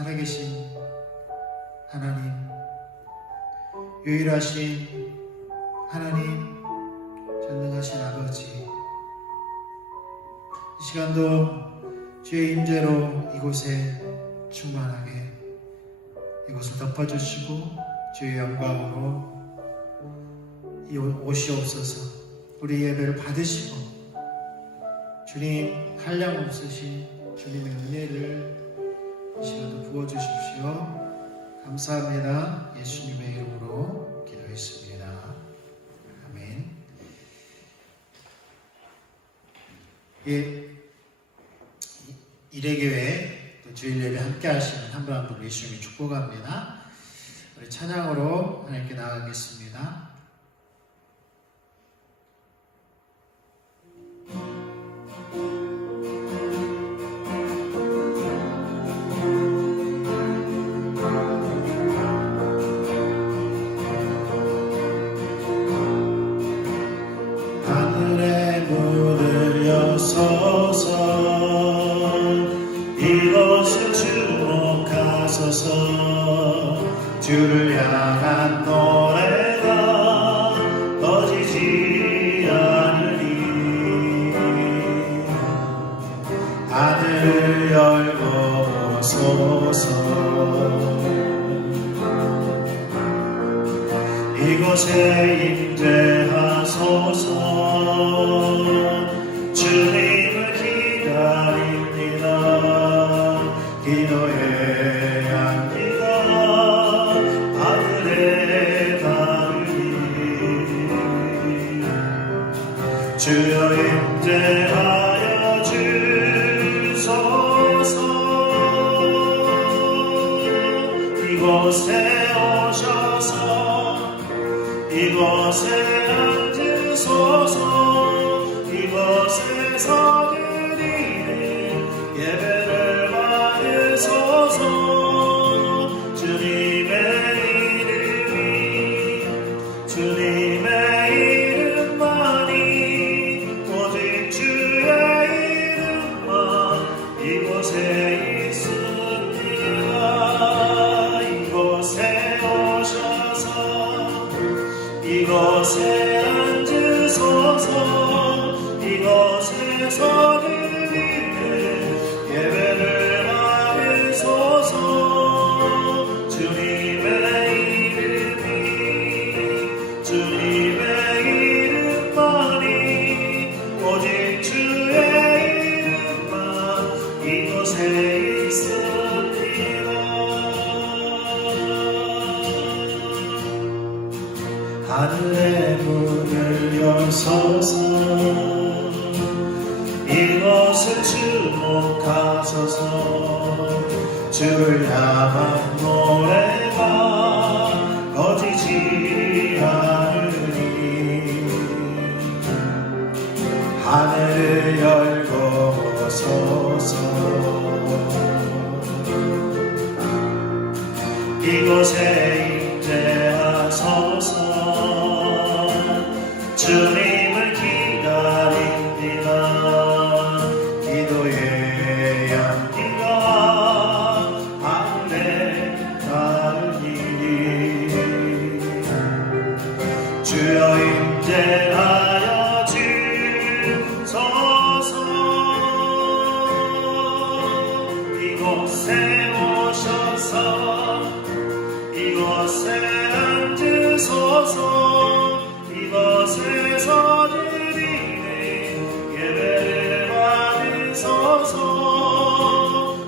살아계신 하나님, 유일하신 하나님, 전능하신 아버지, 이 시간도 주의 임재로 이곳에 충만하게 이곳을 덮어주시고 주의 영광으로 오시옵소서. 우리 예배를 받으시고 주님 한량없으신 주님의 은혜를 이 시간도 부어주십시오. 감사합니다. 예수님의 이름으로 기도했습니다. 아멘. 일회교회 또 주일 예배 함께 하시는 한 분 한 분 예수님이 축복합니다. 우리 찬양으로 하나님께 나아가겠습니다. 하늘의 문을 여서서 이곳을 주목하소서. 주를 향한 노래가 꺼지지 않으리. 하늘을 열고 오소서. 이곳에 임재하소서. 주님을 기다립니다. 기도해야 합니다. 하늘에 닿으리. 주여 임재하여 주소서. 이곳에 오셔서 이곳에 앉으소서. 이곳에서 드리는 예배를 받으소서. 주님의 이름만이 오직 주의 이름만 이곳에 있습니다. 이곳에 오셔서 이곳에 앉으소서. 이곳에서 드리는 예배를 받으소서. 주님의 이름만이 오직 주의 이름만 이곳에 있습니다. 하늘의 문을 여서서 이곳을 주목하소서. 주를 향한 노래가 꺼지지 않으리. 하늘을 열고 오소서. 이곳에 임재하소서. 주님을 기다립니다. 기도해야 합니다. 하늘에 닿으리. 주여 임재하여 주소서. 이곳에 오셔서 이곳에 앉으소서. 이곳에서 드리는 예배를 받으소서.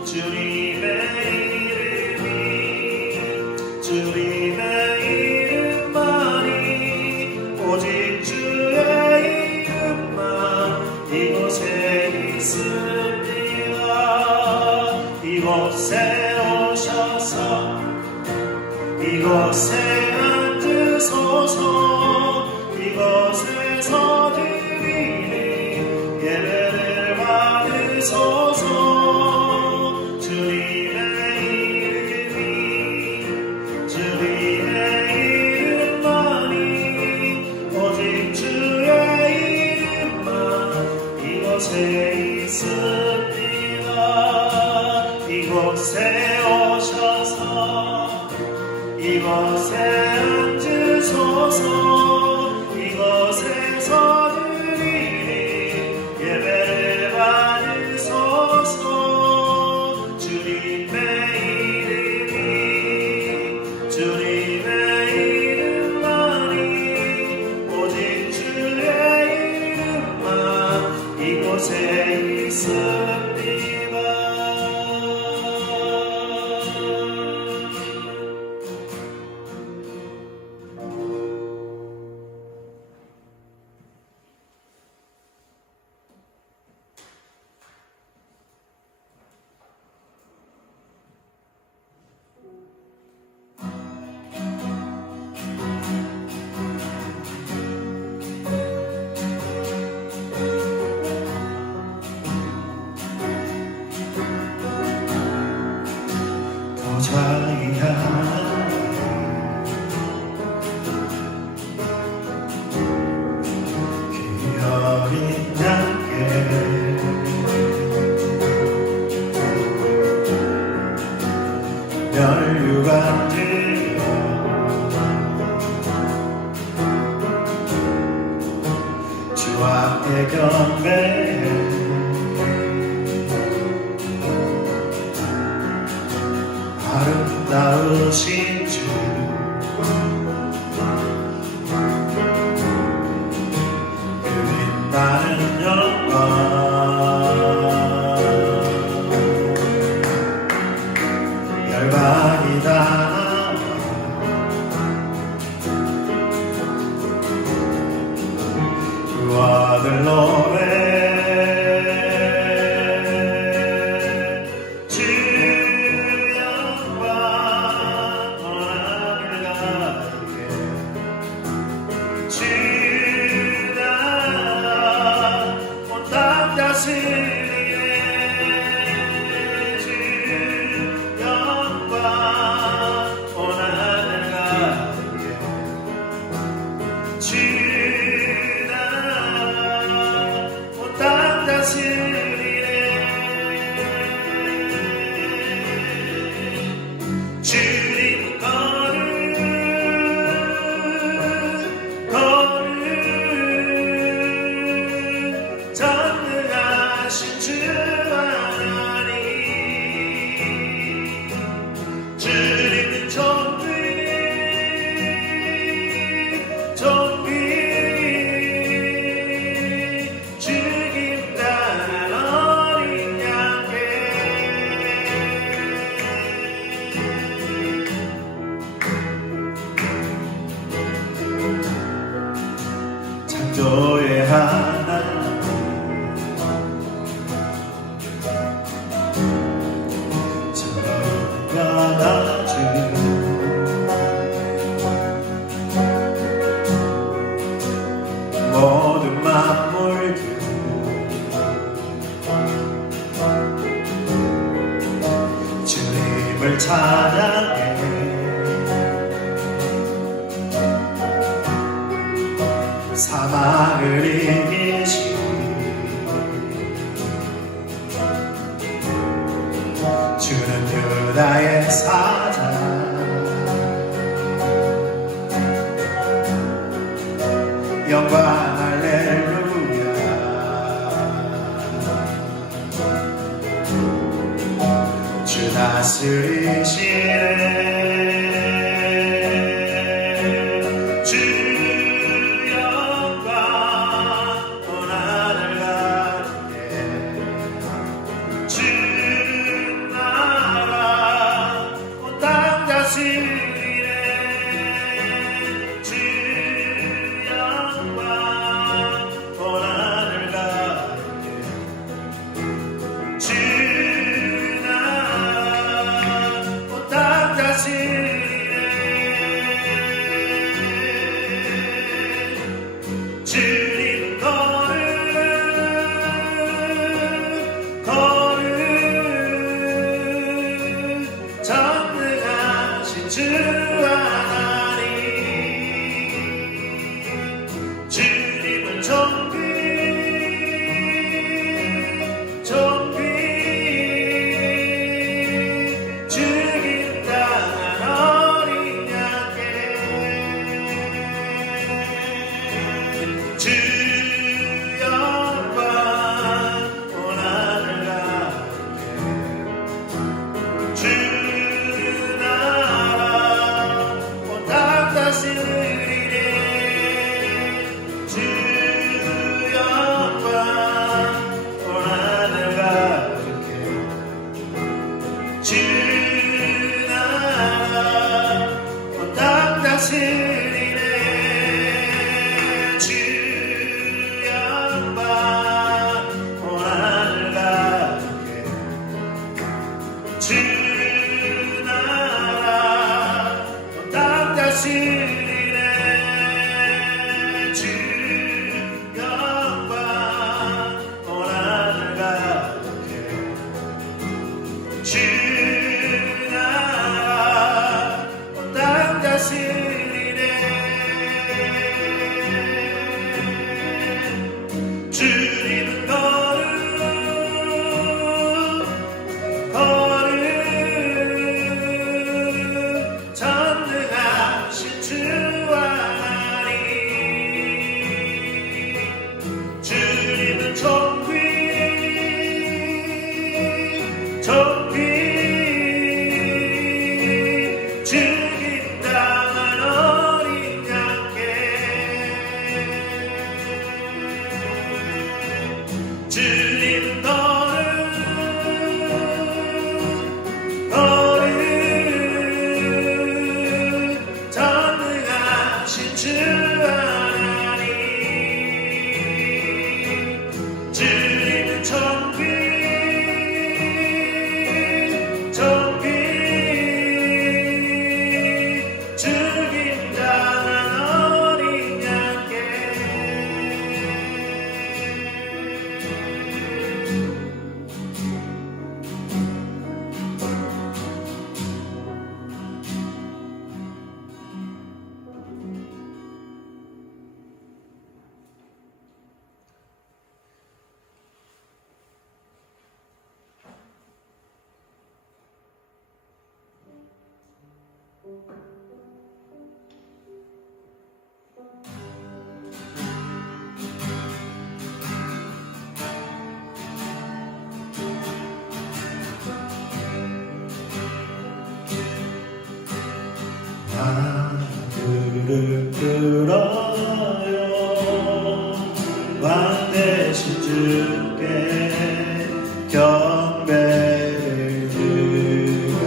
주님의 이름만이 오직 주의 이름만 이곳에 있습니다. 이곳에 오셔서 이곳에 앉으소서. 이곳에서 드리는 예배를 받으소서. 주님의 이름만이 오직 주의 이름만 이곳에 있습니다. 이곳에 오셔서 이곳에 앉으소서. 이곳에서 드리니 예배를 받으소서. 주님의 이름만이 오직 주의 이름만 이곳에 있습니다. 도자기 하나 어린 양께 멸류관 드려 주 앞에 경배해. 아름다우신 주 나는 영광 열반이 다 나와 그 아들 노래 주 영광 하늘 가게 주 다스리네. 주 영광 온 하늘 가게 주 나라 온 땅 다스리네. 주님 전능하신 주 하나님 주님은 존귀 죽임 당한 어린 양께 창조의 하나님 모든 만물들 주님을 찬양해. 사망을 이기신 주는 유다의 사자. 영광 할렐루야. 주 다스리시네. 주 영광 온 하늘 가게 주 나라 온 땅 다스리네. 주 영광 온 하늘 가게 주 나라 온 땅 다스리네. 주님 거룩 전능하신 주 하나님 주님은 존귀 주 나라 온 땅 다스리네 주 영광 온 하늘 가득해 주 나라 온 땅 다스리네 주 영광 온 하늘 가득해 주 나라 온 땅 다스리네 주님은 거룩 전능하신 주와 하나님 주님은 존귀 죽임당한 어린 양께 주님은 거룩 전능하신 주 하나님 주님은 존귀 죽임당한 어린 양께 하늘을 들어요 왕 되신 주께 경배를 드려요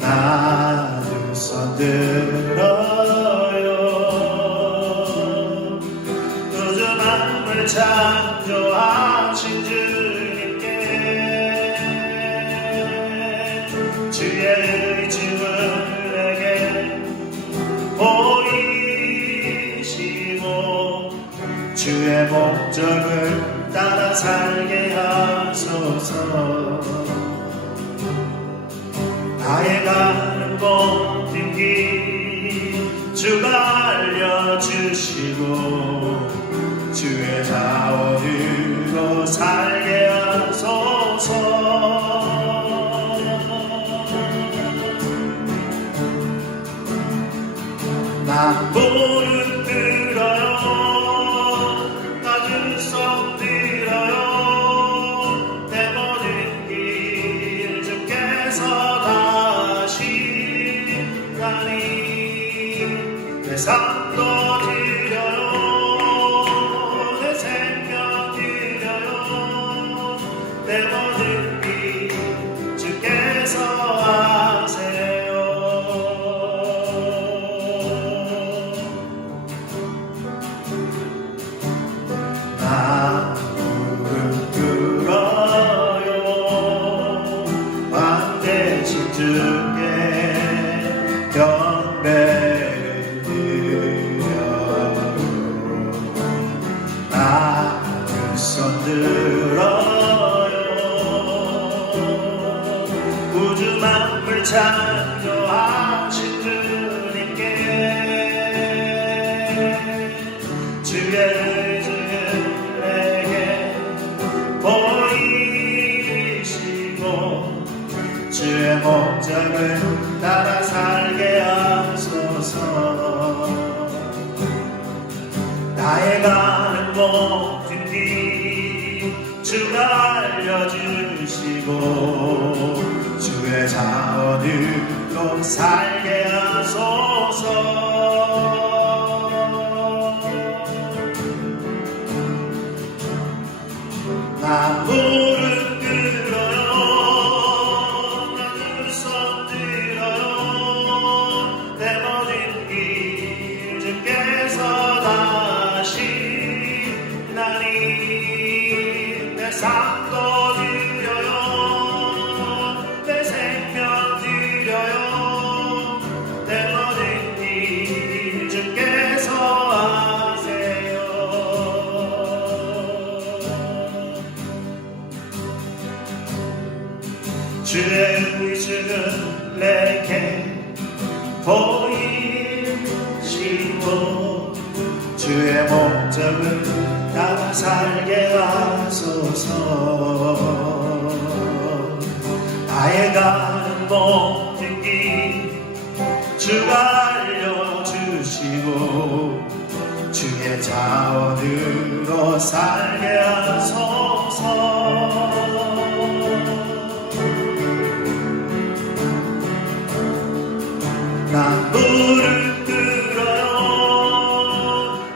나를 손들어요 우주 만물 창조하신 주님께 주의 의중을 내게 보이시고 주의 목적을 따라 살게 하소서 나의 가는 모든 길 주가 알려주시고 주의 자원으로 살게 하소서 나 무릎 들어요 낮은 손 들어요 내 모든 길 주께서 다시 가니 내 삶도 드려요 내 생명 드려요 내 모든 길 주께서 하세요 나 무릎 꿇어요 왕 되신 주께 경배를 드려요 나를 손들어요 우주 만물 창조하신 주님께 주의 주의 목적을 따라 살게 하소서 나의 가는 모든 길 주가 알려주시고 주의 자원으로 살게 하소서 나 무릎 꿇어요 주의 의중은 내게 보이시고 주의 목적은 나 살게 하소서. 나의 가는 모든 길 주가 알려주시고 주의 자원으로 살게 하소서. 나 무릎 꿇어요.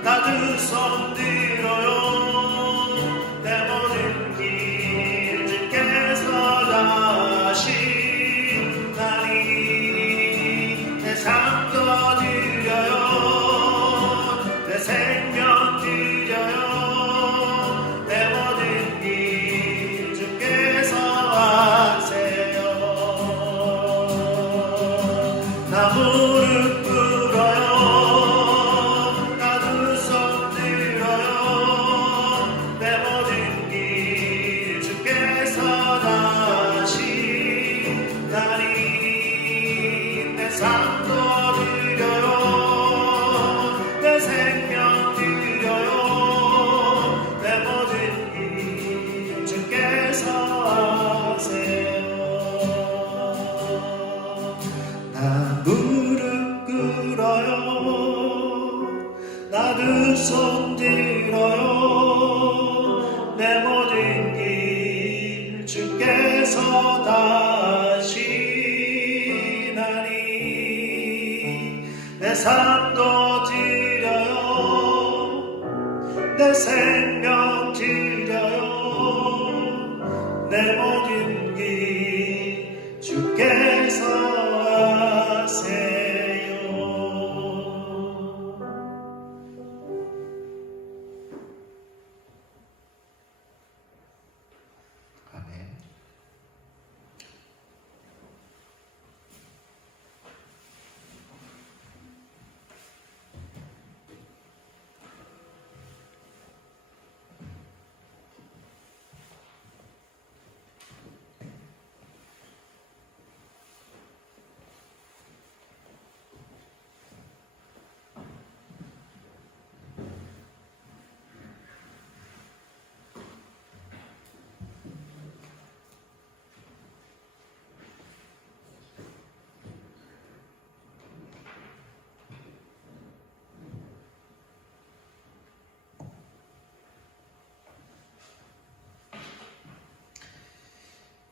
나 두 손 들어요. 내 모든 길 주께서 다시나니 내 삶도 드려요. 내 생명 드려요. 내 모든 길 주께서 하세요. 나 무릎 꿇어요. 나 두 손 들어요. 내 모든 길 주께서 다시나니 내 삶도 드려요. 내 생명 드려요. 내 모든 길 주께서 하세요. 나 무릎 꿇어요. 나 두 손 들어요. 내 모든 길 주께서 다시나니 내 삶도 드려요. 내 생명 드려요. 내 모든 길 주께서 하세요. 아멘.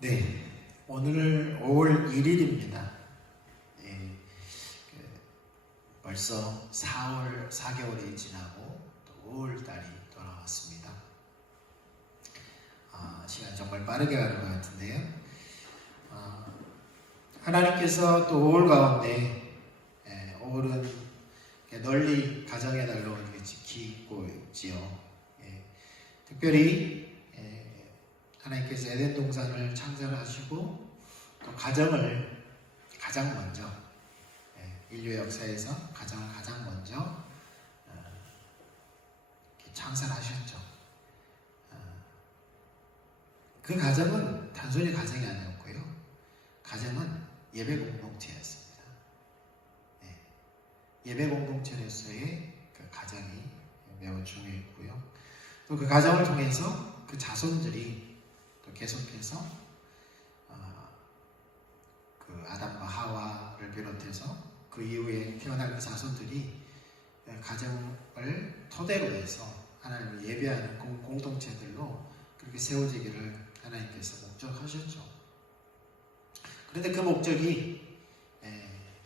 네, 오늘 5월 1일입니다. 예, 벌써 4개월이 지나고 또 5월 달이 돌아왔습니다. 시간 정말 빠르게 가는 것 같은데요. 하나님께서 또 5월 가운데 5월은 널리 가정의 달로 지키고 있지요. 특별히 하나님께서 에덴 동산을 창설하시고 또 가정을 가장 먼저 인류의 역사에서 가정을 가장 먼저 창설하셨죠. 그 가정은 단순히 가정이 아니었고요. 가정은 예배 공동체였습니다. 예배 공동체로서의 그 가정이 매우 중요했고요. 또 그 가정을 통해서 그 자손들이 또 계속해서 그 아담과 하와를 비롯해서 그 이후에 태어날 그 자손들이 가정을 토대로 해서 하나님을 예배하는 공동체들로 그렇게 세워지기를 하나님께서 목적하셨죠. 그런데 그 목적이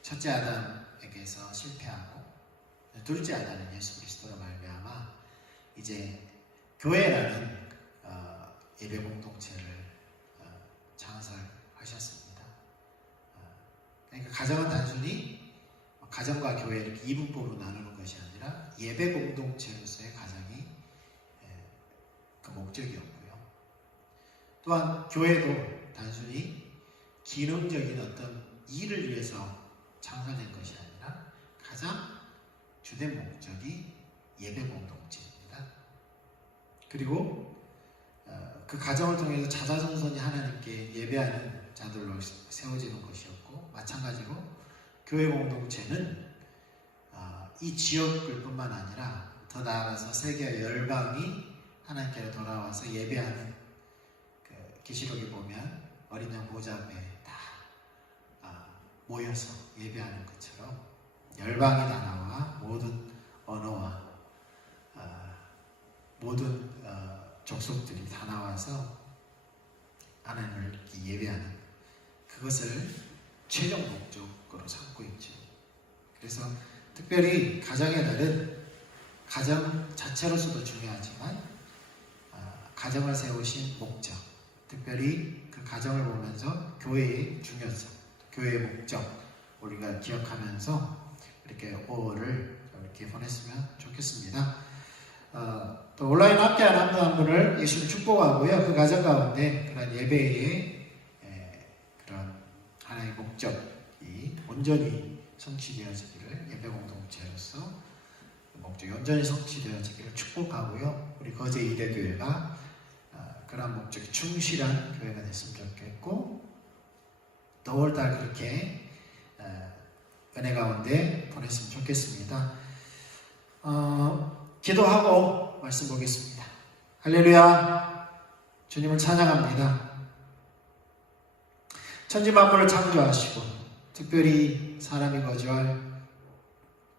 첫째 아담에게서 실패하고 둘째 아담은 예수 그리스도로 말미암아 이제 교회라는 예배 공동체를 창설하셨습니다. 그러니까 가정은 단순히 가정과 교회 이렇게 이분법으로 나누는 것이 아니라 예배 공동체로서의 가정이 그 목적이었고요. 또한 교회도 단순히 기능적인 어떤 일을 위해서 창설된 것이 아니라 가장 주된 목적이 예배 공동체입니다. 그리고 그 가정을 통해서 자자손손이 하나님께 예배하는 자들로 세워지는 것이었고, 마찬가지로 교회 공동체는 이 지역을 뿐만 아니라 더 나아가서 세계 열방이 하나님께로 돌아와서 예배하는, 그 계시록에 보면 어린 양 보좌 앞에 다 모여서 예배하는 것처럼 열방이 다 나와 모든 언어와 모든 족속들이 다 나와서 하나님을 예배하는 그것을 최종 목적으로 삼고 있죠. 그래서 특별히 가정의 날은 가정 자체로서도 중요하지만 가정을 세우신 목적, 특별히 그 가정을 보면서 교회의 중요성, 교회의 목적 우리가 기억하면서 이렇게 5월을 이렇게 보냈으면 좋겠습니다. 또 온라인 함께하는 한 분 한 분을 예수님 축복하고요. 그 가정 가운데 그런 예배의 그런 하나의 목적이 온전히 성취되어지기를, 예배 공동체로서 목적이 온전히 성취되어지기를 축복하고요. 우리 거제 이대교회가 그런 목적에 충실한 교회가 됐으면 좋겠고, 또 5월달 그렇게 은혜 가운데 보냈으면 좋겠습니다. 기도하고 말씀 보겠습니다. 할렐루야. 주님을 찬양합니다. 천지만물을 창조하시고 특별히 사람이 거주할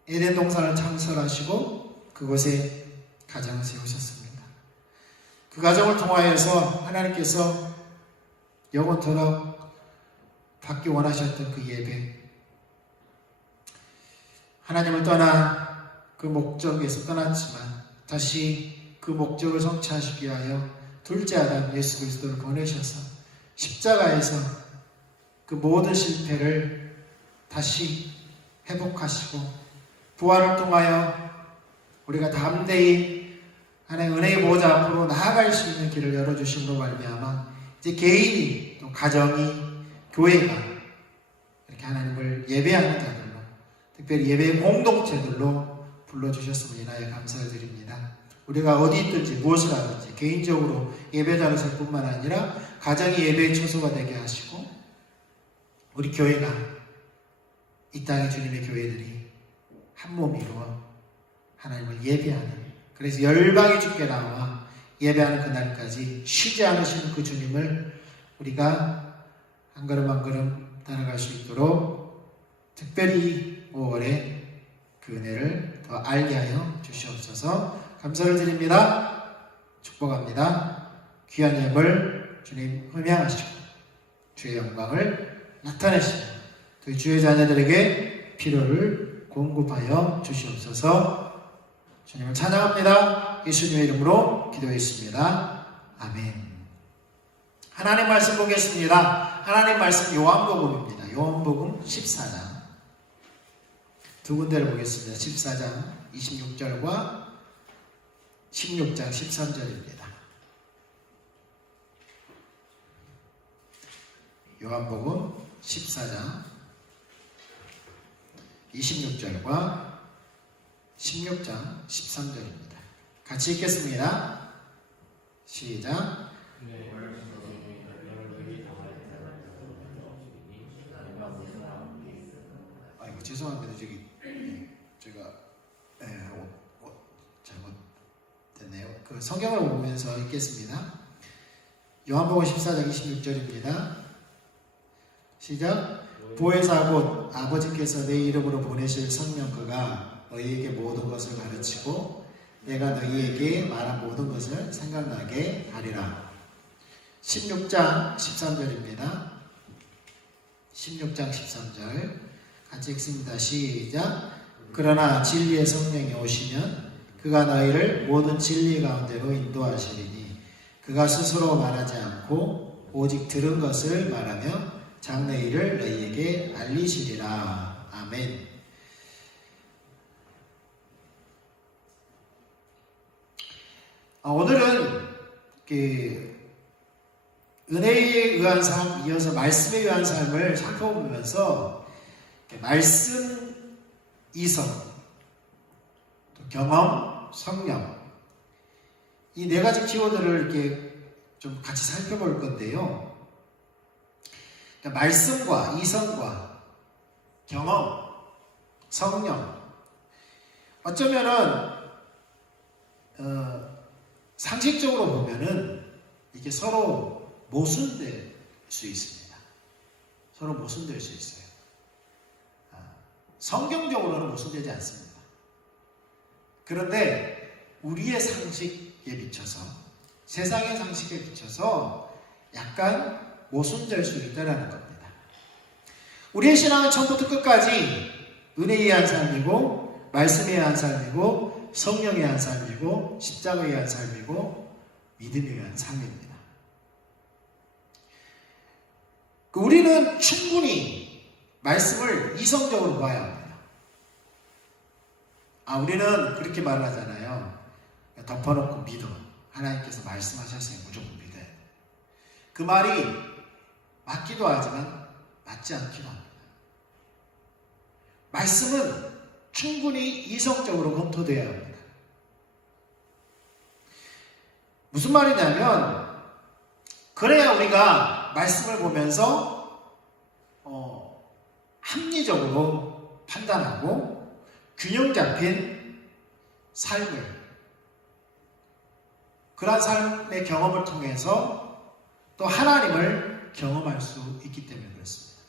에덴 동산을 창설하시고 그곳에 가정을 세우셨습니다. 그 가정을 통하여서 하나님께서 영원토록 받기 원하셨던 그 예배, 하나님을 떠나 그 목적에서 떠났지만 다시 그 목적을 성취하시기 위하여 둘째 아들 예수 그리스도를 보내셔서 십자가에서 그 모든 실패를 다시 회복하시고 부활을 통하여 우리가 담대히 하나님의 은혜의 보좌 앞으로 나아갈 수 있는 길을 열어주심으로 말미암아 이제 개인이 또 가정이 교회가 이렇게 하나님을 예배하는 자들로, 특별히 예배의 공동체들로 불러주셨음을 인하여 감사를 드립니다. 우리가 어디 있든지 무엇을 하든지 개인적으로 예배자로 설 뿐만 아니라 가정이 예배의 초소가 되게 하시고, 우리 교회가 이 땅의 주님의 교회들이 한 몸 이루어 하나님을 예배하는, 그래서 열방이 주께 나와 예배하는 그날까지 쉬지 않으시는 그 주님을 우리가 한 걸음 한 걸음 따라갈 수 있도록 특별히 5월에 그 은혜를 더 알게 하여 주시옵소서. 감사를 드립니다. 축복합니다. 귀한 예물 주님 흠양하시고 주의 영광을 나타내시고 또 주의 자녀들에게 필요를 공급하여 주시옵소서. 주님을 찬양합니다. 예수님의 이름으로 기도했습니다. 아멘. 하나님 말씀 보겠습니다. 하나님 말씀 요한복음입니다. 요한복음 14장 두 군데를 보겠습니다. 14장 26절과 16장 13절입니다. 요한복음 14장 26절과 16장 13절입니다. 같이 읽겠습니다. 시작. 아이고 죄송합니다. 제가 잘못됐네요. 그 성경을 보면서 읽겠습니다. 요한복음 14장 26절입니다. 시작. 보혜사 곧 아버지께서 내 이름으로 보내실 성령 그가 너희에게 모든 것을 가르치고 내가 너희에게 말한 모든 것을 생각나게 하리라. 16장 13절입니다. 16장 13절 같이 읽습니다. 시작. 그러나 진리의 성령이 오시면 그가 너희를 모든 진리 가운데로 인도하시리니 그가 스스로 말하지 않고 오직 들은 것을 말하며 장래일을 너희에게 알리시리라. 아멘. 오늘은 은혜에 의한 삶, 이어서 말씀에 의한 삶을 살펴보면서 말씀, 이성, 또 경험, 성령, 이 네 가지 키워드를 이렇게 좀 같이 살펴볼 건데요. 그러니까 말씀과 이성과 경험, 성령, 어쩌면은 상식적으로 보면은 이게 서로 모순될 수 있습니다. 서로 모순될 수 있어요. 성경적으로는 모순되지 않습니다. 그런데 우리의 상식에 비춰서, 세상의 상식에 비춰서 약간 모순될 수 있다는 겁니다. 우리의 신앙은 처음부터 끝까지 은혜에 의한 삶이고, 말씀에 의한 삶이고, 성령에 의한 삶이고, 십자가에 의한 삶이고, 믿음에 의한 삶입니다. 우리는 충분히 말씀을 이성적으로 봐야 합니다. 우리는 그렇게 말을 하잖아요. 덮어놓고 믿어. 하나님께서 말씀하셨으니 무조건 믿어야 돼. 그 말이 맞기도 하지만 맞지 않기도 합니다. 말씀은 충분히 이성적으로 검토되어야 합니다. 무슨 말이냐면, 그래야 우리가 말씀을 보면서 합리적으로 판단하고 균형 잡힌 삶을, 그러한 삶의 경험을 통해서 또 하나님을 경험할 수 있기 때문에 그렇습니다.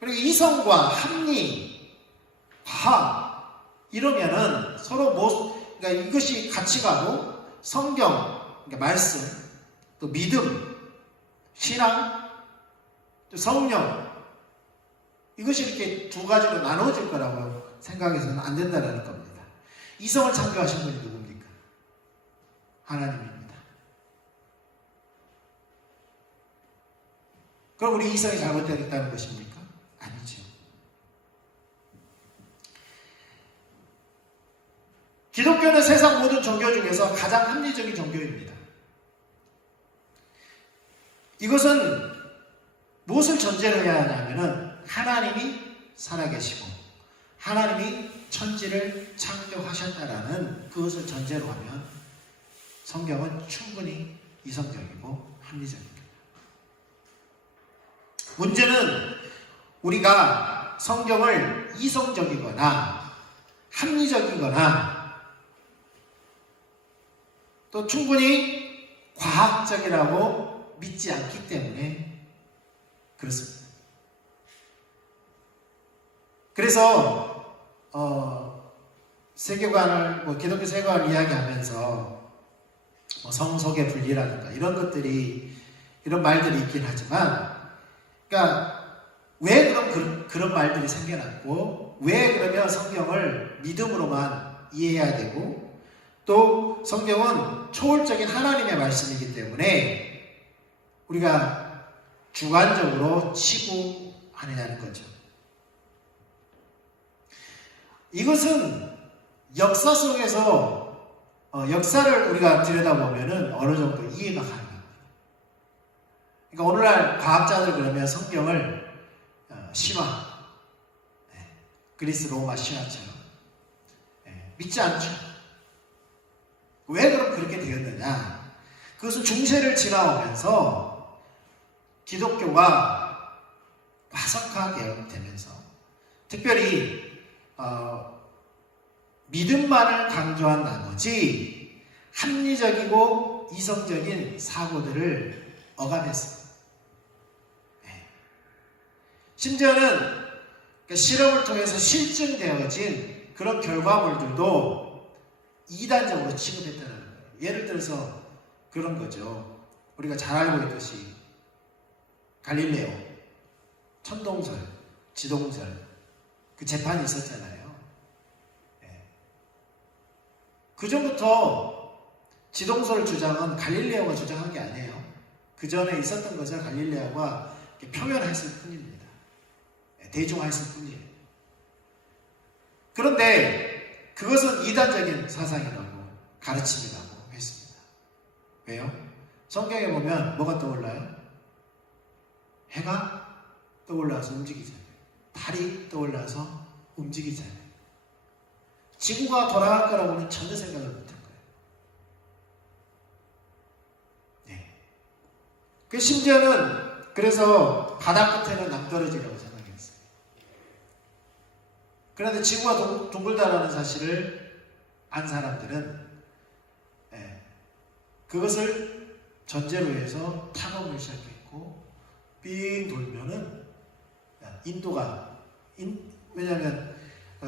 그리고 이성과 합리, 과학 이러면은 서로 그러니까 이것이 같이 가고, 성경, 그러니까 말씀, 또 믿음, 신앙, 또 성령, 이것이 이렇게 두 가지로 나눠질 거라고 생각해서는 안 된다는 겁니다. 이성을 창조하신 분이 누굽니까? 하나님입니다. 그럼 우리 이성이 잘못되었다는 것입니까? 아니죠. 기독교는 세상 모든 종교 중에서 가장 합리적인 종교입니다. 이것은 무엇을 전제로 해야 하냐면은 하나님이 살아계시고 하나님이 천지를 창조하셨다라는 그것을 전제로 하면 성경은 충분히 이성적이고 합리적입니다. 문제는 우리가 성경을 이성적이거나 합리적이거나 또 충분히 과학적이라고 믿지 않기 때문에 그렇습니다. 그래서 세계관을 기독교 세계관을 이야기하면서 성속의 분리라든가 이런 것들이, 이런 말들이 있긴 하지만, 그러니까 왜 그런 말들이 생겨났고, 왜 그러면 성경을 믿음으로만 이해해야 되고, 또 성경은 초월적인 하나님의 말씀이기 때문에 우리가 주관적으로 치부하느냐는 거죠. 이것은 역사 속에서 역사를 우리가 들여다보면은 어느 정도 이해가 가능합니다. 그러니까 오늘날 과학자들 그러면 성경을 신화, 그리스 로마 신화처럼 믿지 않죠. 왜 그럼 그렇게 되었느냐? 그것은 중세를 지나오면서 기독교가 화석화되면서 특별히 믿음만을 강조한 나머지 합리적이고 이성적인 사고들을 억압했습니다. 심지어는 그러니까 실험을 통해서 실증되어진 그런 결과물들도 이단적으로 취급했다는 거예요. 예를 들어서 그런 거죠. 우리가 잘 알고 있듯이 갈릴레오, 천동설, 지동설, 그 재판이 있었잖아요. 그 전부터 지동설 주장은 갈릴레오가 주장한 게 아니에요. 그 전에 있었던 것을 갈릴레오가 표현했을 뿐입니다. 대중화했을 뿐이에요. 그런데 그것은 이단적인 사상이라고 가르침이라고 했습니다. 왜요? 성경에 보면 뭐가 떠올라요? 해가 떠올라서 움직이잖아요. 달이 떠올라서 움직이잖아요. 지구가 돌아갈 거라고는 전혀 생각을 못한 거예요. 그 심지어는 그래서 바다 끝에는 낭떠러지라고 생각했어요. 그런데 지구가 둥글다라는 사실을 안 사람들은 그것을 전제로 해서 탐험을 시작했고 삥 돌면은 인도가 왜냐하면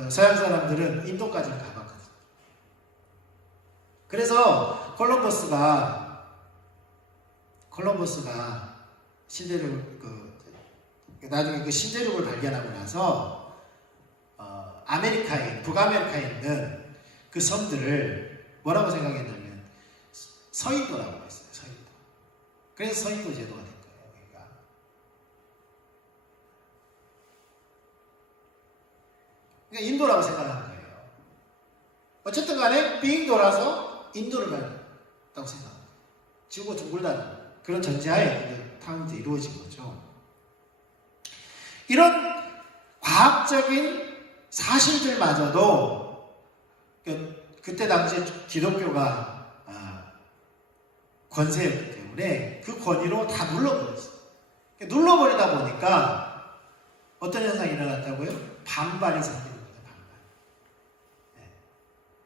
서양 사람들은 인도까지 가봤거든요. 그래서 콜럼버스가 나중에 그 신대륙을 발견하고 나서 북아메리카에 있는 그 섬들을 뭐라고 생각했냐면 서인도라고 했어요. 서인도. 그래서 서인도 제도가 된 거예요. 여기가. 그러니까 인도라고 생각하는 거예요. 어쨌든 간에 빙 돌아서 인도를 갔다고 생각합니다. 지구가 둥글다는 그런 전제하에 탐험이 이루어진 거죠. 이런 과학적인 사실들마저도 그때 당시에 기독교가 권세였기 때문에 그 권위로 다 눌러버렸어요. 눌러버리다 보니까 어떤 현상이 일어났다고요? 반발이 생기는 거죠.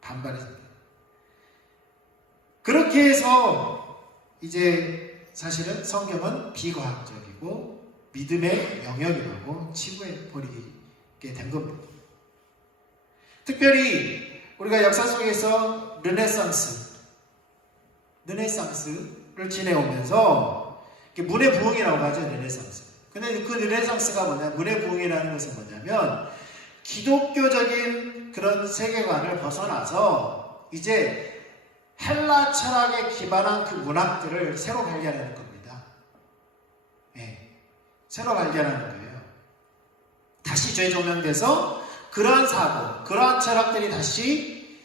반발이 생겨요. 그렇게 해서 이제 사실은 성경은 비과학적이고 믿음의 영역이라고 치부해버리게 된 겁니다. 특별히 우리가 역사 속에서 르네상스를 지내오면서 문의 부흥이라고 하죠. 르네상스. 근데 그 르네상스가 문의 부흥이라는 것은 뭐냐면 기독교적인 그런 세계관을 벗어나서 이제 헬라 철학에 기반한 그 문학들을 새로 발견하는 겁니다. 새로 발견하는 거예요. 다시 재조명돼서 그러한 사고, 그러한 철학들이 다시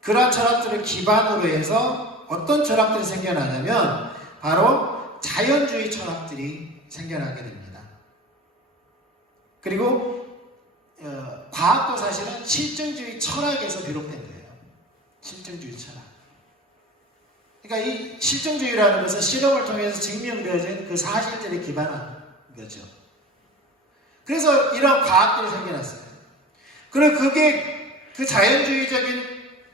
그러한 철학들을 기반으로 해서 어떤 철학들이 생겨나냐면 바로 자연주의 철학들이 생겨나게 됩니다. 그리고 과학도 사실은 실증주의 철학에서 비롯된 거예요. 실증주의 철학. 그러니까 이 실증주의라는 것은 실험을 통해서 증명되어진 그 사실들에 기반한 거죠. 그래서 이런 과학들이 생겨났어요. 그리고 그게 그 자연주의적인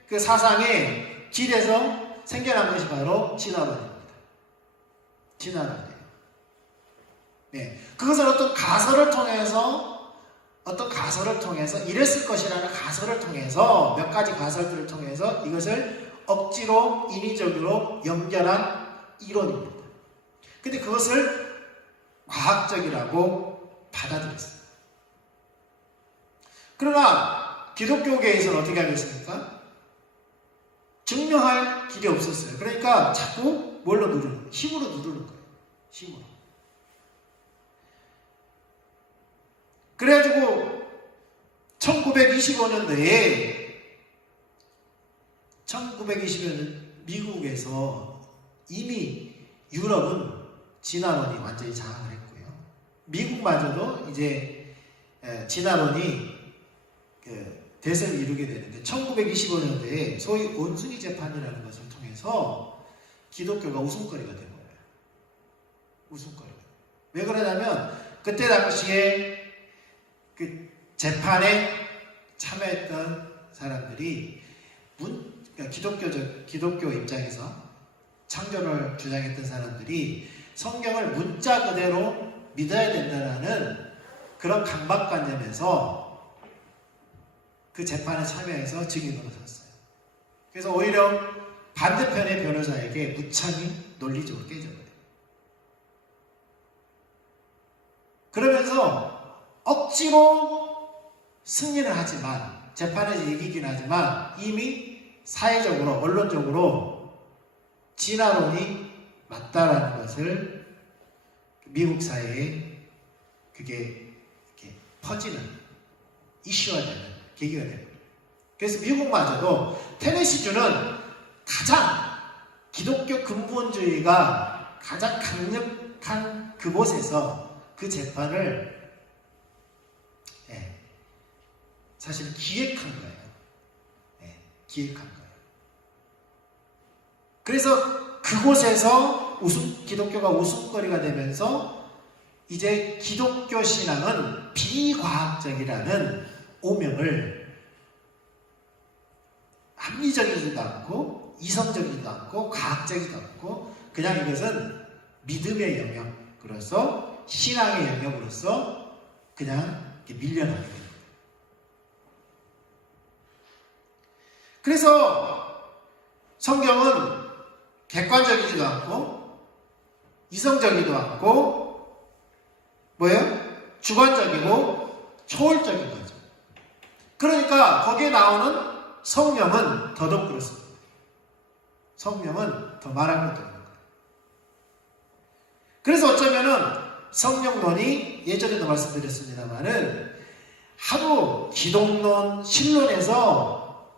그 사상에 길에서 생겨난 것이 바로 진화론입니다. 진화론이에요. 그것은 어떤 가설을 통해서 이랬을 것이라는 가설을 통해서 몇 가지 가설들을 통해서 이것을 억지로 인위적으로 연결한 이론입니다. 근데 그것을 과학적이라고 받아들였어요. 그러나 기독교계에서는 어떻게 하겠습니까? 증명할 길이 없었어요. 그러니까 자꾸 뭘로 누르는 거예요? 힘으로 누르는 거예요. 힘으로. 그래가지고 1925년도에 미국에서 이미 유럽은 진화론이 완전히 장악을 했고요. 미국마저도 이제 진화론이 대세를 이루게 되는데 1925년도에 소위 온순위 재판이라는 것을 통해서 기독교가 웃음거리가 된 거예요. 웃음거리가. 왜 그러냐면 그때 당시에 그 재판에 참여했던 사람들이 기독교 입장에서 창조를 주장했던 사람들이 성경을 문자 그대로 믿어야 된다는 그런 강박관념에서 그 재판에 참여해서 증인으로 섰어요. 그래서 오히려 반대편의 변호사에게 무참히 논리적으로 깨져버려요. 그러면서 억지로 승리를 하지만 재판에서 이기긴 하지만 이미 사회적으로 언론적으로 진화론이 맞다라는 것을 미국 사회에 그게 이렇게 퍼지는 이슈화되는 계기가 됩니다. 그래서 미국마저도 테네시주는 가장 기독교 근본주의가 가장 강력한 그곳에서 그 재판을 사실 기획한 거예요. 기획한 거예요. 그래서 그곳에서 기독교가 웃음거리가 되면서 이제 기독교 신앙은 비과학적이라는 오명을 합리적이지도 않고 이성적이지도 않고 과학적이지도 않고 그냥 이것은 믿음의 영역으로서 신앙의 영역으로서 그냥 이렇게 밀려나게 됩니다. 그래서 성경은 객관적이지도 않고 이성적이지도 않고 뭐예요? 주관적이고 초월적인 거죠. 그러니까 거기에 나오는 성령은 더더욱 그렇습니다. 성령은 더 말할 것도 없는 거예요. 그래서 어쩌면은 성령론이 예전에도 말씀드렸습니다만은 하도 기독론, 신론에서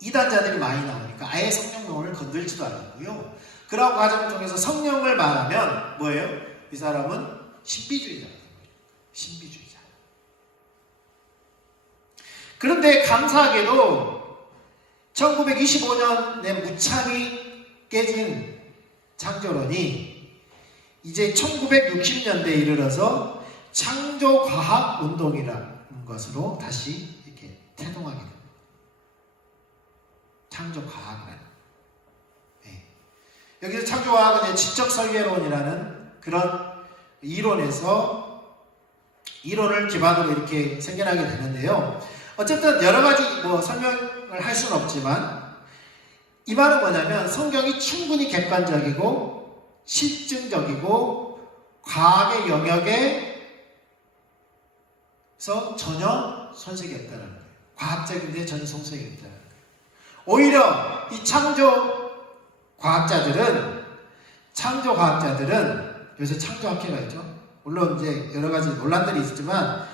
이단자들이 많이 나오니까 아예 성령론을 건들지도 않았고요. 그러한 과정을 통해서 성령을 말하면 뭐예요? 이 사람은 신비주의자가 된 거예요. 신비주의자. 그런데 감사하게도 1925년에 무참히 깨진 창조론이 이제 1960년대에 이르러서 창조과학운동이라는 것으로 다시 이렇게 태동하게 됩니다. 창조과학이라는. 네. 여기서 창조과학은 지적설계론이라는 그런 이론을 기반으로 이렇게 생겨나게 되는데요. 어쨌든 여러 가지 설명을 할 수는 없지만 이 말은 뭐냐면 성경이 충분히 객관적이고 실증적이고 과학의 영역에서 전혀 손색이 없다는 거예요. 과학적인데 전혀 손색이 없다는 거예요. 오히려 이 창조과학자들은 요새 창조학회가 있죠. 물론 이제 여러 가지 논란들이 있지만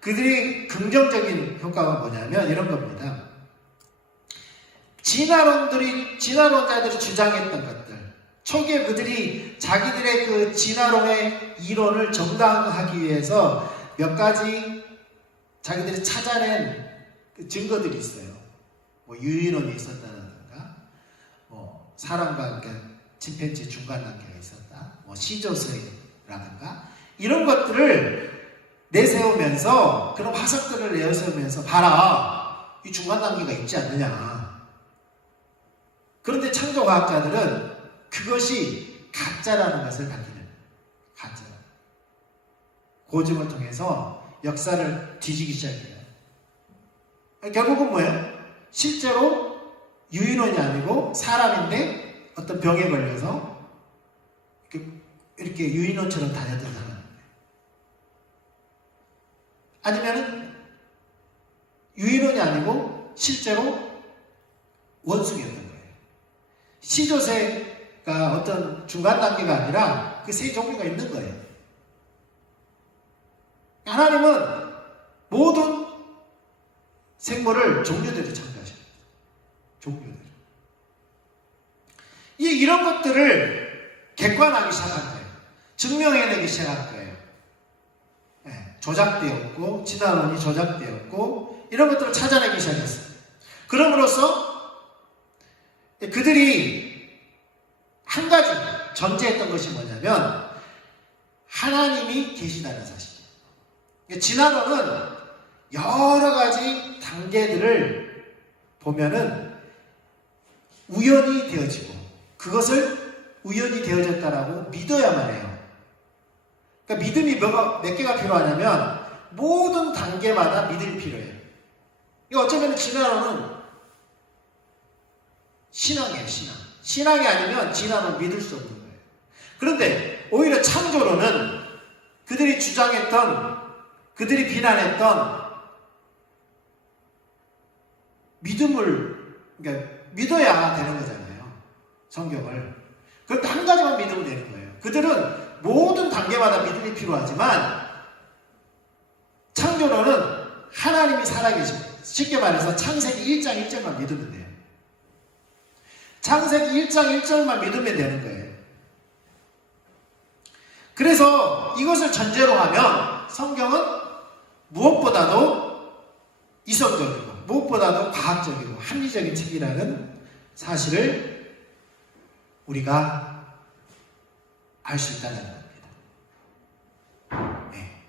그들이 긍정적인 효과가 뭐냐면 이런 겁니다. 진화론자들이 주장했던 것들, 초기에 그들이 자기들의 그 진화론의 이론을 정당하기 위해서 몇 가지 자기들이 찾아낸 그 증거들이 있어요. 유인론이 있었다든가, 사람과 침팬지 중간 단계가 있었다, 시조스라든가 이런 것들을 내세우면서 그런 화석들을 내세우면서 봐라, 이 중간 단계가 있지 않느냐. 그런데 창조과학자들은 그것이 가짜라는 것을 밝히는 가짜. 고증을 통해서 역사를 뒤지기 시작해요. 결국은 뭐예요? 실제로 유인원이 아니고 사람인데 어떤 병에 걸려서 이렇게 유인원처럼 다녔던 사람. 아니면은 유인원이 아니고 실제로 원숭이였던 거예요. 시조새가 어떤 중간 단계가 아니라 그 세 종류가 있는 거예요. 하나님은 모든 생물을 종류대로 창조하십니다. 종류대로. 이런 것들을 객관하기 시작한 거예요. 증명해내기 시작한 거예요. 조작되었고, 진화론이 조작되었고, 이런 것들을 찾아내기 시작했어요. 그럼으로써 그들이 한 가지 전제했던 것이 뭐냐면 하나님이 계시다는 사실이에요. 진화론은 여러 가지 단계들을 보면은 우연히 되어지고 그것을 우연히 되어졌다라고 믿어야만 해요. 그러니까 믿음이 몇 개가 필요하냐면 모든 단계마다 믿음이 필요해요. 이거 어쩌면 진화론은 신앙이에요, 신앙. 신앙이 아니면 진화론은 믿을 수 없는 거예요. 그런데 오히려 창조론은 그들이 주장했던, 그들이 비난했던 그러니까 믿어야 되는 거잖아요. 성경을. 그런데 한 가지만 믿으면 되는 거예요. 그들은 모든 단계마다 믿음이 필요하지만 창조론은 하나님이 살아계시고, 쉽게 말해서 창세기 1장 1절만 믿으면 돼요. 창세기 1장 1절만 믿으면 되는 거예요. 그래서 이것을 전제로 하면 성경은 무엇보다도 이성적이고 무엇보다도 과학적이고 합리적인 책이라는 사실을 우리가 알 수 있다는 겁니다. 네.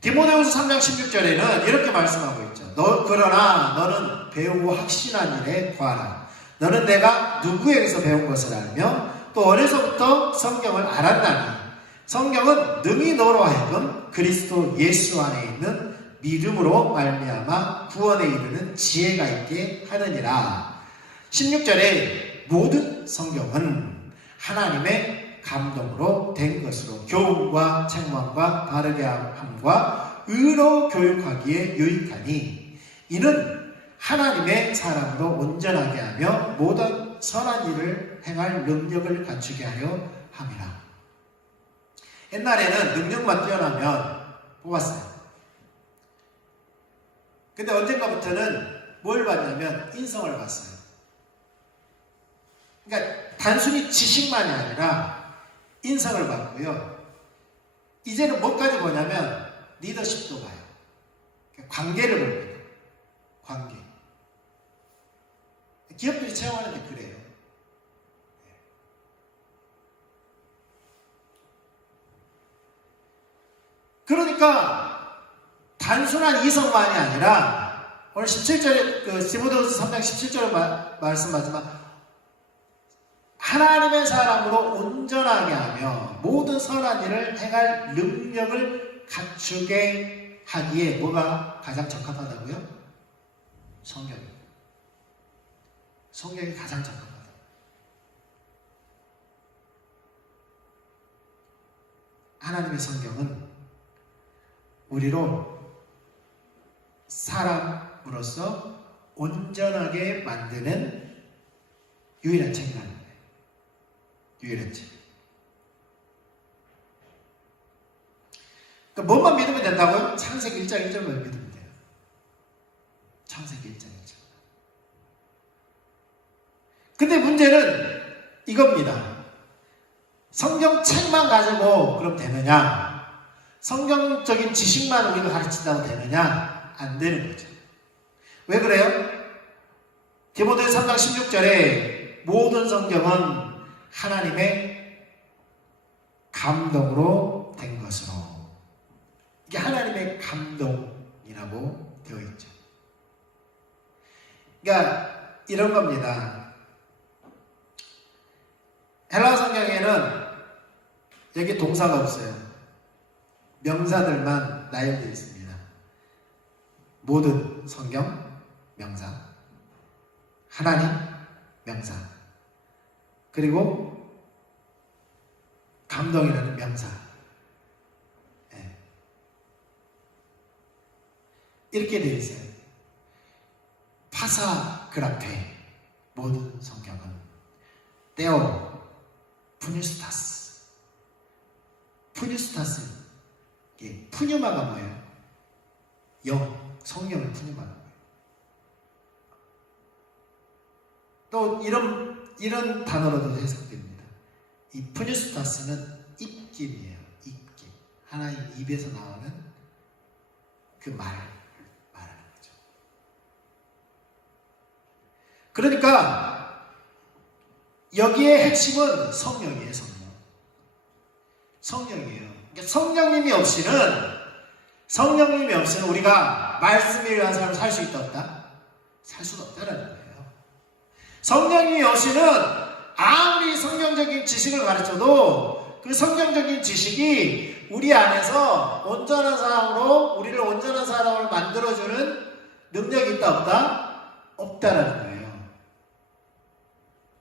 디모데후서 3장 16절에는 이렇게 말씀하고 있죠. 그러나 너는 배우고 확신한 일에 구하라. 너는 내가 누구에게서 배운 것을 알며 또 어려서부터 성경을 알았나니 성경은 능히 너로 하여금 그리스도 예수 안에 있는 믿음으로 말미암아 구원에 이르는 지혜가 있게 하느니라. 16절에 모든 성경은 하나님의 감동으로 된 것으로 교훈과 책망과 바르게 함과 의로 교육하기에 유익하니 이는 하나님의 사람으로 온전하게 하며 모든 선한 일을 행할 능력을 갖추게 하려 함이라. 옛날에는 능력만 뛰어나면 뽑았어요. 근데 언젠가부터는 뭘 받냐면 인성을 봤어요. 그러니까 단순히 지식만이 아니라 인성을 받고요. 이제는 뭐까지 보냐면 리더십도 봐요. 관계를 봅니다. 관계. 기업들이 채용하는 게 그래요. 그러니까 단순한 이성만이 아니라 오늘 17절에 디모데후서 3장 17절에 말씀하지만 하나님의 사람으로 온전하게 하며 모든 선한 일을 행할 능력을 갖추게 하기에 뭐가 가장 적합하다고요? 성경이. 성경이 가장 적합하다. 하나님의 성경은 우리로 사람으로서 온전하게 만드는 유일한 책이라는 거예요. 유일한 책. 그러니까 뭐만 믿으면 된다고요? 창세기 1장 1절만 믿으면 돼요. 창세기 1장 1절. 근데 문제는 이겁니다. 성경책만 가지고 그럼 되느냐? 성경적인 지식만 우리가 가르친다고 되느냐? 안 되는 거죠. 왜 그래요? 디모데후서 3장 16절에 모든 성경은 하나님의 감동으로 된 것으로, 이게 하나님의 감동이라고 되어 있죠. 그러니까 이런 겁니다. 헬라 성경에는 여기 동사가 없어요. 명사들만 나열되어 있습니다. 모든 성경 명사, 하나님 명사, 그리고 감동이라는 명사. 네. 이렇게 되어 있어요. 파사그라페, 모든 성경은 테오 푸뉴스타스. 푸뉴스타스, 이게 푸뉴마가 뭐예요? 영, 성경을 푸뉴마가 뭐예요? 또 이런 단어로도 해석됩니다. 이 푸뉴스타스는 입김이에요. 입김. 하나님 입에서 나오는 그 말을 말하는 거죠. 그러니까 여기에 핵심은 성령이에요. 성령이에요. 그러니까 성령님이 없이는 우리가 말씀에 의한 삶을 살 수 있다 없다? 살 수가 없다라는 거예요. 성령님이 없이는 아무리 성경적인 지식을 가르쳐도 그 성경적인 지식이 우리 안에서 온전한 사람으로, 우리를 온전한 사람으로 만들어주는 능력이 있다 없다? 없다라는 거예요.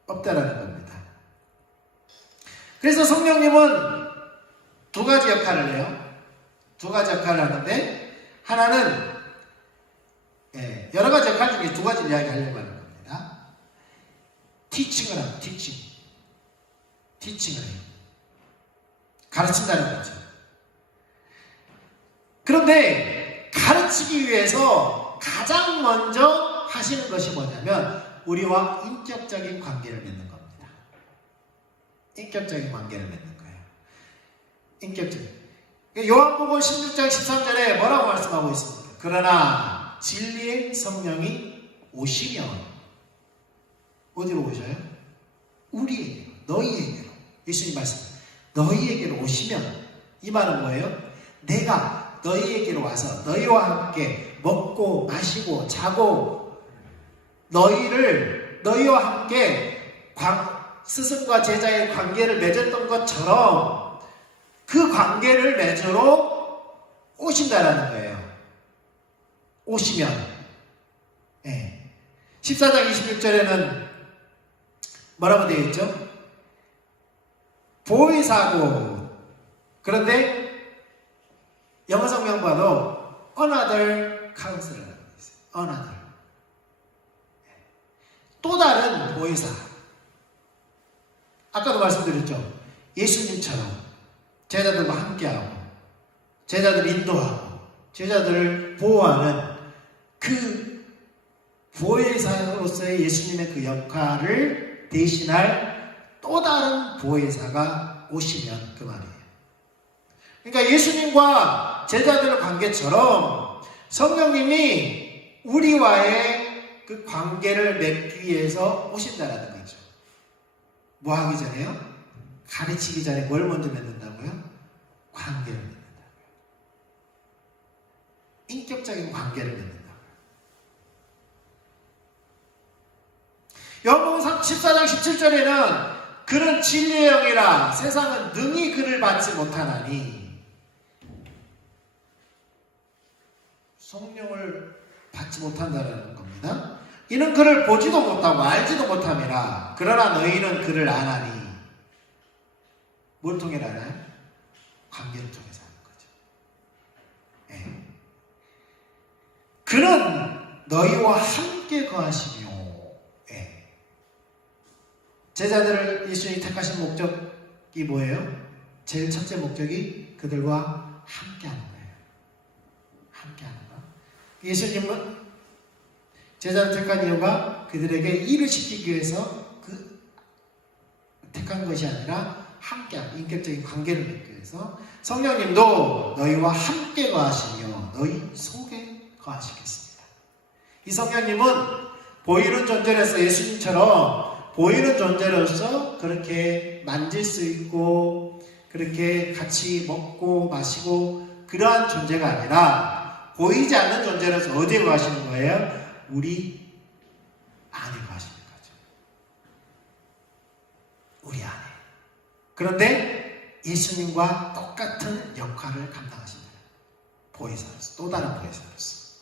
없다라는 겁니다. 그래서 성령님은 두 가지 역할을 해요. 두 가지 역할을 하는데, 하나는 여러 가지 역할 중에 두 가지 이야기 하려고 하는 겁니다. 티칭을 하고, 티칭을 해요. 가르친다는 거죠. 그런데 가르치기 위해서 가장 먼저 하시는 것이 뭐냐면 우리와 인격적인 관계를 맺는 겁니다. 인격적인 관계를 맺는 거예요. 인격적인. 요한복음 16장 13절에 뭐라고 말씀하고 있습니까? 그러나 진리의 성령이 오시면 어디로 오셔요? 우리에게. 너희에게로, 예수님 말씀, 너희에게로 오시면, 이 말은 뭐예요? 내가 너희에게로 와서 너희와 함께 먹고 마시고 자고 너희와 함께 스승과 제자의 관계를 맺었던 것처럼 그 관계를 맺으러 오신다라는 거예요. 오시면. 네. 14장 26절에는 뭐라고 되어 있죠? 보혜사고, 그런데 영어 성경 봐도 another counselor라고 되어 있어요. another. 또 다른 보혜사. 아까도 말씀드렸죠. 예수님처럼 제자들과 함께하고 제자들 인도하고 제자들을 보호하는 그 보혜사로서의 예수님의 그 역할을 대신할 또 다른 보혜사가 오시면 그 말이에요. 그러니까 예수님과 제자들의 관계처럼 성령님이 우리와의 그 관계를 맺기 위해서 오신다라는 거죠. 뭐 하기 전에요? 가르치기 전에 뭘 먼저 맺는다고요? 관계를 맺는다고요. 인격적인 관계를 맺는다고요. 요한복음 14장 17절에는 그는 진리의 영이라 세상은 능히 그를 받지 못하나니, 성령을 받지 못한다는 겁니다. 이는 그를 보지도 못하고 알지도 못함이라. 그러나 너희는 그를 아나니. 뭘 통해 알아요? 관계를 통해서 하는 거죠. 네. 그는 너희와 함께 거하시며. 네. 제자들을 예수님이 택하신 목적이 뭐예요? 제일 첫째 목적이 그들과 함께하는 거예요. 함께하는 거. 예수님은 제자를 택한 이유가 그들에게 일을 시키기 위해서 택한 것이 아니라 함께하고 인격적인 관계를 맺기 위해서. 성령님도 너희와 함께 거하시며 너희 속에 거하시겠습니다. 이 성령님은 보이는 존재로서 예수님처럼 보이는 존재로서 그렇게 만질 수 있고 그렇게 같이 먹고 마시고 그러한 존재가 아니라 보이지 않는 존재로서 어디에 거하시는 거예요? 우리 안에 거하시는 거죠. 우리 안에. 그런데 예수님과 똑같은 역할을 감당하십니다. 보혜사로서, 또 다른 보혜사로서.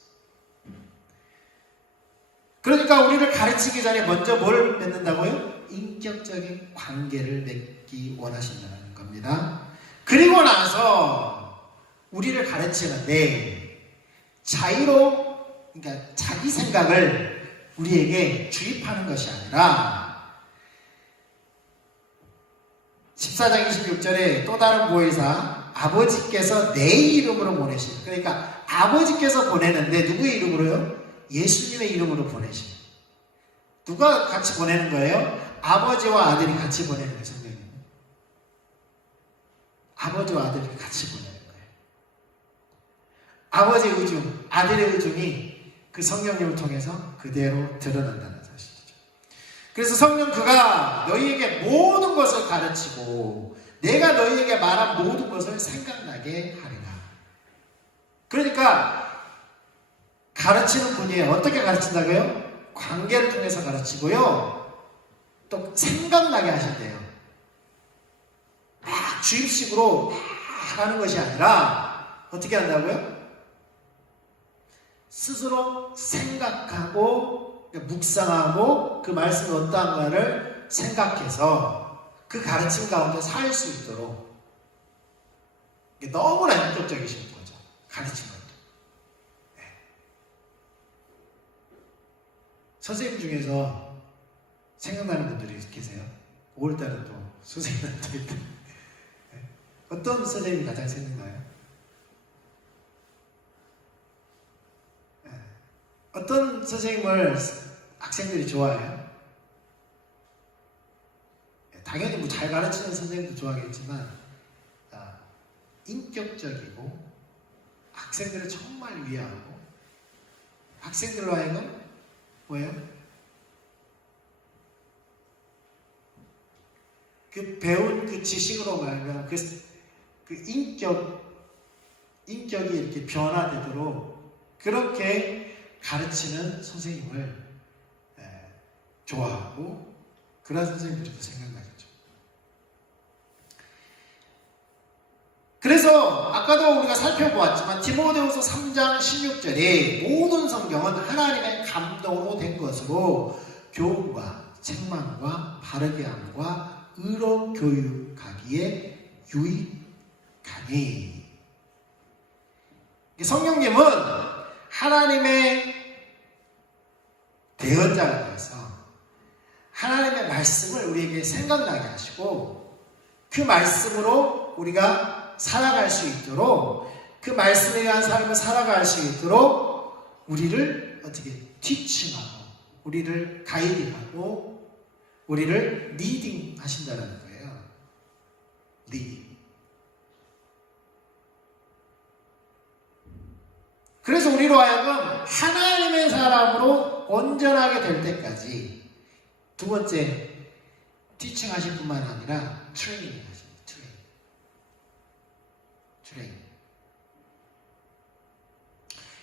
그러니까 우리를 가르치기 전에 먼저 뭘 맺는다고요? 인격적인 관계를 맺기 원하신다는 겁니다. 그리고 나서 우리를 가르치는데 그러니까 자기 생각을 우리에게 주입하는 것이 아니라 14장 26절에 또 다른 보혜사 아버지께서 내 이름으로 보내십니다. 그러니까 아버지께서 보내는데 누구의 이름으로요? 예수님의 이름으로 보내십니다. 누가 같이 보내는 거예요? 아버지와 아들이 같이 보내는 거예요. 성령님. 아버지와 아들이 같이 보내는 거예요. 아버지의 의중, 아들의 의중이 그 성령님을 통해서 그대로 드러난다는 사실이죠. 그래서 성령 그가 너희에게 모든 것을 가르치고 내가 너희에게 말한 모든 것을 생각나게 하리라. 그러니까 가르치는 분이에요. 어떻게 가르친다고요? 관계를 통해서 가르치고요. 또 생각나게 하신대요. 막 주입식으로 막 하는 것이 아니라 어떻게 한다고요? 스스로 생각하고 묵상하고 그 말씀이 어떠한가를 생각해서 그 가르침 가운데 살 수 있도록 너무나 인격적이신 거죠. 가르친 것도. 네. 선생님 중에서 생각나는 분들이 계세요. 5월달은 또 선생님한테 있다. 네. 어떤 선생님이 가장 생각나요? 어떤 선생님을 학생들이 좋아해요? 당연히 뭐 잘 가르치는 선생님도 좋아하겠지만 인격적이고 학생들을 정말 위하고 학생들로 하여금 뭐예요? 그 배운 그 지식으로 말하면 그 인격이 이렇게 변화되도록 그렇게 가르치는 선생님을 좋아하고 그런 선생님들도 생각나겠죠. 그래서 아까도 우리가 살펴보았지만 디모데후서 3장 16절에 모든 성경은 하나님의 감동으로 된 것으로 교훈과 책망과 바르게 함과 의로 교육하기에 유익하니. 성령님은 하나님의 대언자가 되어서 하나님의 말씀을 우리에게 생각나게 하시고 그 말씀으로 우리가 살아갈 수 있도록 그 말씀에 의한 삶을 살아갈 수 있도록 우리를 어떻게 티칭하고 우리를 가이딩하고 우리를 리딩 하신다는 거예요. 리딩. 그래서 우리로 하여금 하나님의 사람으로 온전하게 될 때까지 두 번째 티칭 하실 뿐만 아니라 트레이닝 하십니다. 트레이닝.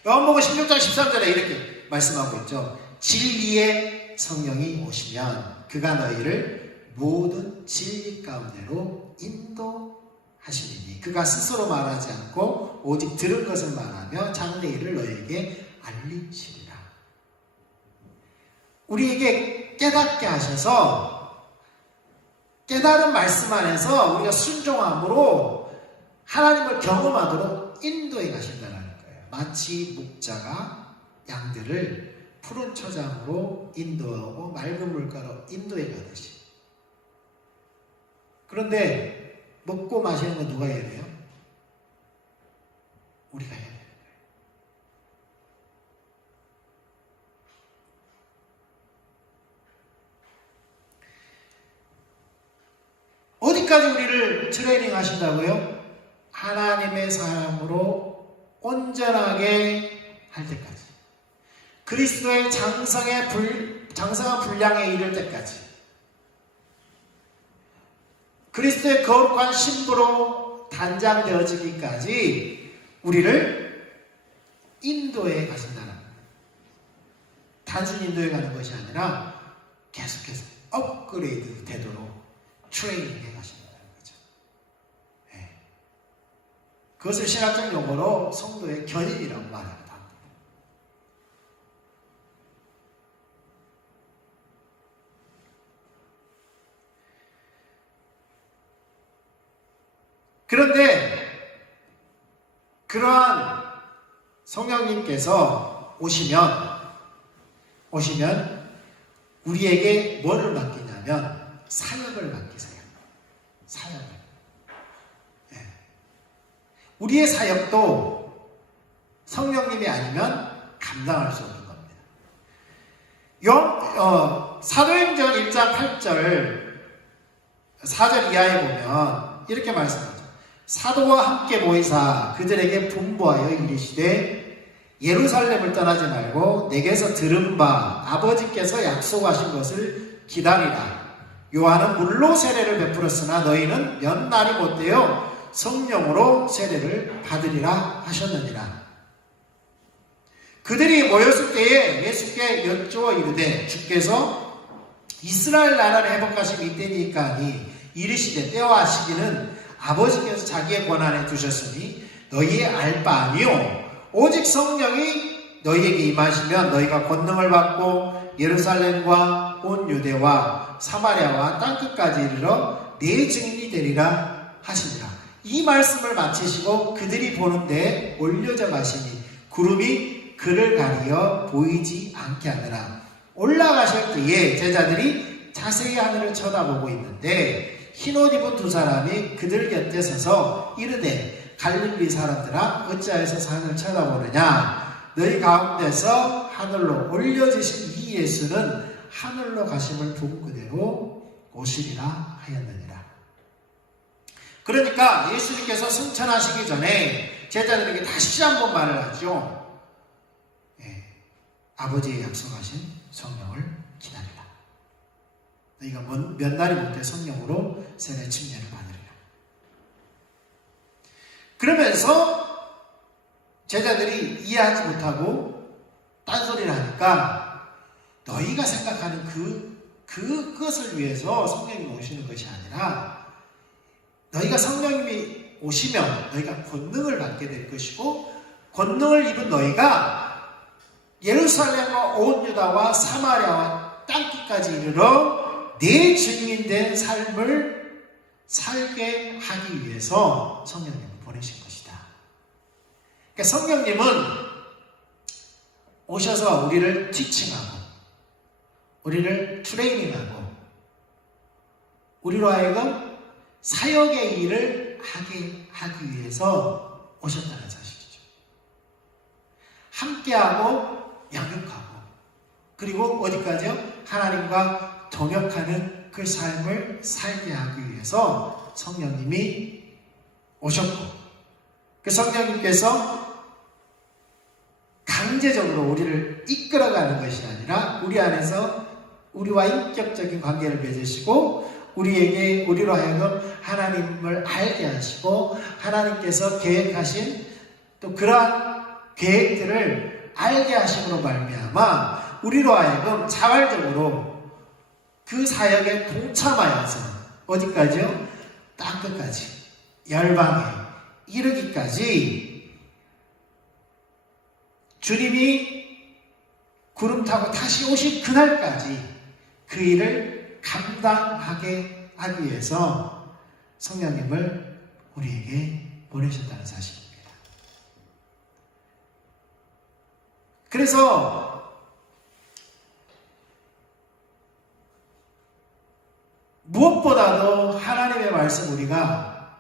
요한복음 16장 13절에 이렇게 말씀하고 있죠. 진리의 성령이 오시면 그가 너희를 모든 진리 가운데로 인도하시리니 그가 스스로 말하지 않고 오직 들은 것을 말하며 장래 일을 너희에게 알리시리라. 우리에게 깨닫게 하셔서 깨달은 말씀 안에서 우리가 순종함으로 하나님을 경험하도록 인도해 가신다는 거예요. 마치 목자가 양들을 푸른 초장으로 인도하고 맑은 물가로 인도해 가듯이. 그런데 먹고 마시는 건 누가 해야 돼요? 우리가 해야 돼요. 어디까지 우리를 트레이닝 하신다고요? 하나님의 사람으로 온전하게 할 때까지. 그리스도의 장성한 분량에 이를 때까지. 그리스도의 거룩한 신부로 단장되어지기까지 우리를 인도해 가신다는 거예요. 단순히 인도해 가는 것이 아니라 계속해서 업그레이드 되도록 트레이닝해 가신다는 거죠. 네. 그것을 신학적 용어로 성도의 견인이라고 말합니다. 그런데 그러한 성령님께서 오시면 우리에게 뭐를 맡기냐면 사역을 맡기세요. 사역을. 네. 우리의 사역도 성령님이 아니면 감당할 수 없는 겁니다. 사도행전 1장 8절 4절 이하에 보면 이렇게 말씀합니다. 사도와 함께 모이사 그들에게 분부하여 이르시되 예루살렘을 떠나지 말고 내게서 들은 바 아버지께서 약속하신 것을 기다리라. 요한은 물로 세례를 베풀었으나 너희는 몇 날이 못되어 성령으로 세례를 받으리라 하셨느니라. 그들이 모였을 때에 예수께 여쭈어 이르되 주께서 이스라엘 나라를 회복하심이 이때니까 하니 이르시되 때와 시기는 아버지께서 자기의 권한에 두셨으니 너희의 알 바 아니요 오직 성령이 너희에게 임하시면 너희가 권능을 받고 예루살렘과 온 유대와 사마리아와 땅끝까지 이르러 내 증인이 되리라 하시니라. 이 말씀을 마치시고 그들이 보는데 올려져 가시니 구름이 그를 가리어 보이지 않게 하느라. 올라가실 때에 제자들이 자세히 하늘을 쳐다보고 있는데 흰옷 입은 두 사람이 그들 곁에 서서 이르되 갈릴리 사람들아 어찌하여서 하늘을 쳐다보느냐. 너희 가운데서 하늘로 올려지신 이 예수는 하늘로 가심을 본 그대로 오시리라 하였느니라. 그러니까 예수님께서 승천하시기 전에 제자들에게 다시 한번 말을 하죠. 아버지의 약속하신 성령을 기다리라. 너희가 몇 날이 못해 성령으로 세례 침례를 받으리라. 그러면서 제자들이 이해하지 못하고 딴소리를 하니까 너희가 생각하는 그것을 위해서 성령님이 오시는 것이 아니라 너희가 성령님이 오시면 너희가 권능을 받게 될 것이고 권능을 입은 너희가 예루살렘과 온 유다와 사마리아와 땅끝까지 이르러 내 증인된 삶을 살게 하기 위해서 성령님을 보내신 것이다. 그러니까 성령님은 오셔서 우리를 티칭하고 우리를 트레이닝하고 우리로 하여금 사역의 일을 하기 위해서 오셨다는 사실이죠. 함께하고 양육하고 그리고 어디까지요? 하나님과 동역하는 그 삶을 살게 하기 위해서 성령님이 오셨고 그 성령님께서 강제적으로 우리를 이끌어가는 것이 아니라 우리 안에서 우리와 인격적인 관계를 맺으시고 우리로 하여금 하나님을 알게 하시고 하나님께서 계획하신 또 그러한 계획들을 알게 하심으로 말미암아 우리로 하여금 자발적으로 그 사역에 동참하여서 어디까지요? 땅끝까지 열방에 이르기까지 주님이 구름 타고 다시 오신 그날까지 그 일을 감당하게 하기 위해서 성령님을 우리에게 보내셨다는 사실입니다. 그래서 무엇보다도 하나님의 말씀 우리가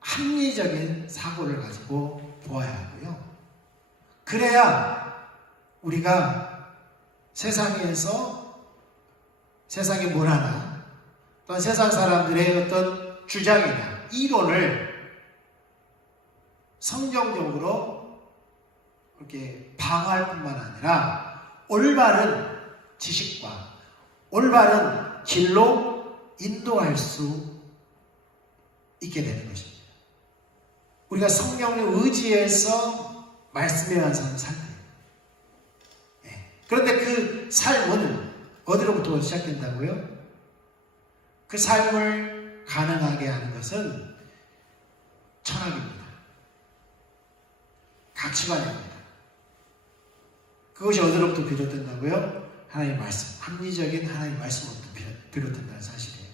합리적인 사고를 가지고 보아야 하고요. 그래야 우리가 세상에서 세상의 문화나 또는 세상 사람들의 어떤 주장이나 이론을 성경적으로 이렇게 방어할 뿐만 아니라 올바른 지식과 올바른 길로 인도할 수 있게 되는 것입니다. 우리가 성령의 의지에서 말씀에 의한 삶을 살아야 돼요. 그런데 그 삶은 어디로부터 시작된다고요? 그 삶을 가능하게 하는 것은 철학입니다. 가치관입니다. 그것이 어디로부터 비롯된다고요? 하나님의 말씀, 합리적인 하나님의 말씀으로부터 비롯된다는 사실이에요.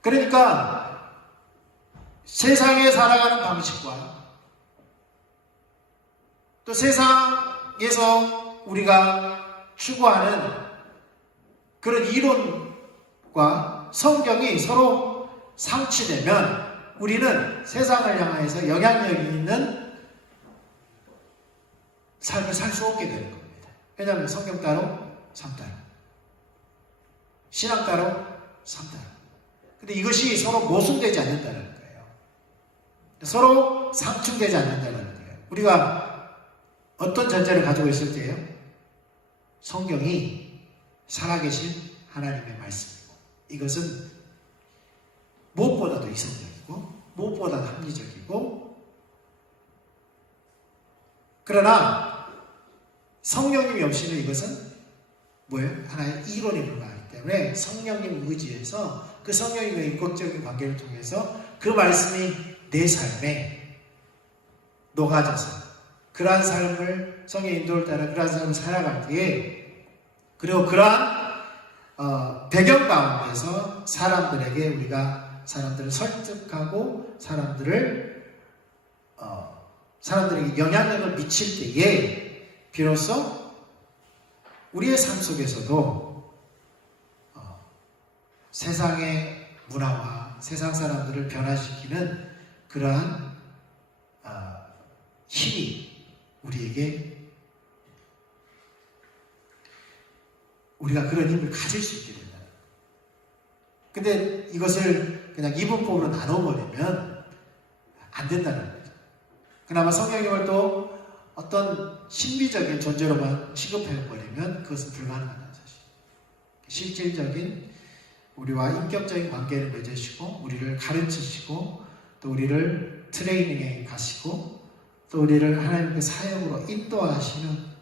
그러니까 세상에 살아가는 방식과 또 세상에서 우리가 추구하는 그런 이론과 성경이 서로 상치되면 우리는 세상을 향해서 영향력이 있는 삶을 살 수 없게 되는 겁니다. 왜냐하면 성경 따로, 삶 따로, 신앙 따로, 삶 따로. 근데 이것이 서로 모순되지 않는다는 거예요. 서로 상충되지 않는다는 거예요. 우리가 어떤 전제를 가지고 있을 때요? 성경이 살아계신 하나님의 말씀이고 이것은 무엇보다도 이성적이고 무엇보다도 합리적이고 그러나 성령님이 없이는 이것은 뭐예요? 하나의 이론에 불과하기 때문에 성령님 의지에서 그 성령님의 인격적인 관계를 통해서 그 말씀이 내 삶에 녹아져서 그러한 삶을 성령의 인도를 따라 그러한 삶을 살아갈 때에 그리고 그러한 배경 가운데서 우리가 사람들을 설득하고 사람들에게 영향력을 미칠 때에 비로소 우리의 삶 속에서도 세상의 문화와 세상 사람들을 변화시키는 그러한 힘이 우리가 그런 힘을 가질 수 있게 된다. 근데 이것을 그냥 이분법으로 나눠버리면 안 된다는 거죠. 그나마 성령님을 또 어떤 신비적인 존재로만 취급해버리면 그것은 불가능하다는 사실. 실질적인 우리와 인격적인 관계를 맺으시고 우리를 가르치시고 또 우리를 트레이닝에 가시고 또 우리를 하나님의 사역으로 인도하시는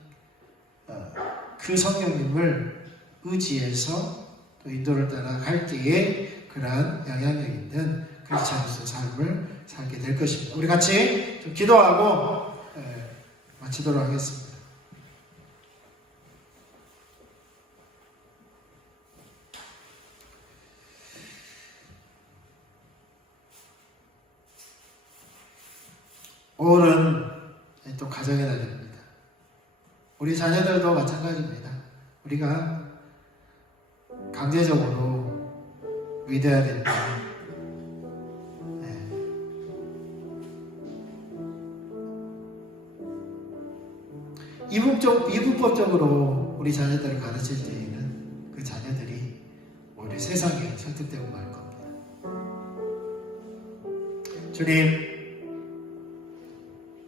그 성령님을 의지해서 또 인도를 따라 갈 때에 그러한 영향력 있는 크리스찬으로서의 삶을 살게 될 것입니다. 우리 같이 좀 기도하고 마치도록 하겠습니다. 오늘은 또 가정의 날입니다. 우리 자녀들도 마찬가지입니다. 우리가 강제적으로 믿어야 된다. 이분법적으로 우리 자녀들을 가르칠 때에는 그 자녀들이 오히려 세상에 설득되고 말 겁니다. 주님,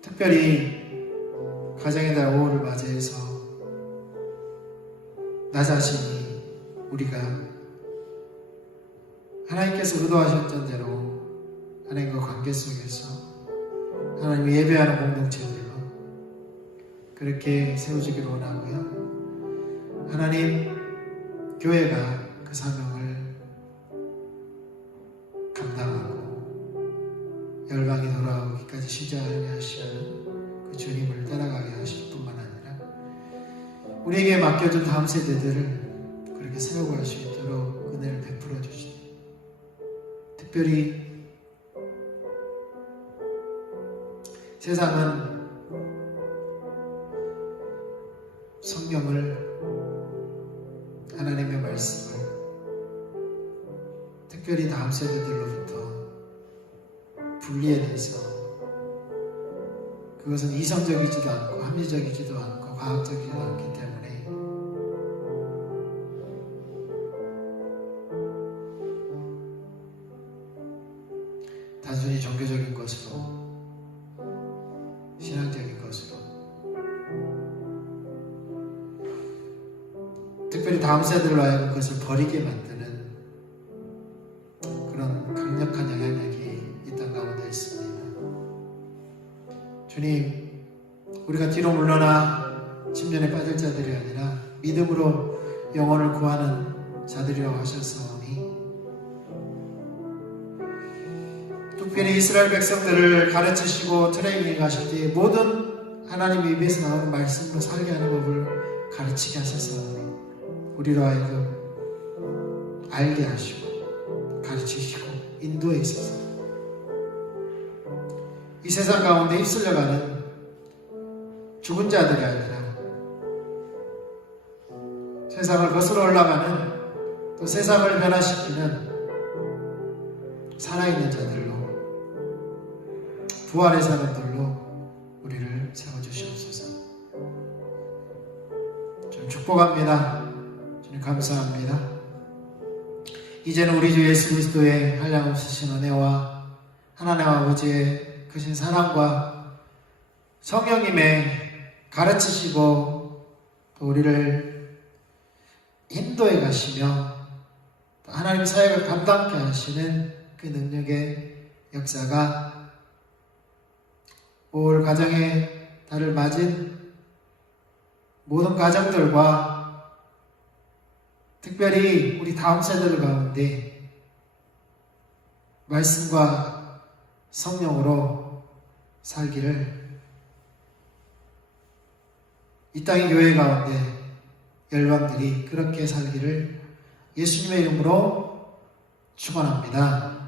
특별히 가정의 날 5월을 맞이해서 나 자신이 우리가 하나님께서 의도하셨던 대로 하나님과 관계 속에서 하나님을 예배하는 공동체들로 그렇게 세워지기를 원하고요. 하나님, 교회가 그 사명을 감당하고 열방이 돌아오기까지 쉬지 하시는 그 주님을 따라가게 하실 뿐만 아니라 우리에게 맡겨준 다음 세대들을 그렇게 세워갈 수 있도록 은혜를 베풀어 주시니, 특별히 세상은 성경을, 하나님의 말씀을 특별히 다음 세대들로부터 분리해내서 그것은 이성적이지도 않고 합리적이지도 않고 과학적이지도 않기 때문에 단순히 종교적인 것으로, 신앙적인 것으로, 특별히 다음 세대로 하여금 그것을 버리게 만드는 그런 강력한 영향력이 이 땅 가운데 있습니다. 주님, 우리가 뒤로 물러나 침전에 빠질 자들이 아니라 믿음으로 영혼을 구하는 자들이라고 하셨사오니, 특별히 이스라엘 백성들을 가르치시고 트레이닝 하실 때 모든 하나님 입에서 나오는 말씀으로 살게 하는 법을 가르치게 하셨사오니 우리로 하여금 알게 하시고 가르치시고 인도해 있어서 이 세상 가운데 휩쓸려가는 죽은 자들이 아니라 세상을 거슬러 올라가는, 또 세상을 변화시키는 살아있는 자들로, 부활의 사람들로 우리를 세워주시옵소서. 좀 축복합니다. 주님 감사합니다. 이제는 우리 주 예수 그리스도의 한량없으신 은혜와 하나님 아버지의 크신 사랑과 성령님의 가르치시고 또 우리를 인도해 가시며 또 하나님 사역을 감당케 하시는 그 능력의 역사가 올 가정의 달을 맞은 모든 가정들과 특별히 우리 다음 세대들 가운데 말씀과 성령으로 살기를, 이 땅의 교회 가운데 열방들이 그렇게 살기를 예수님의 이름으로 축원합니다.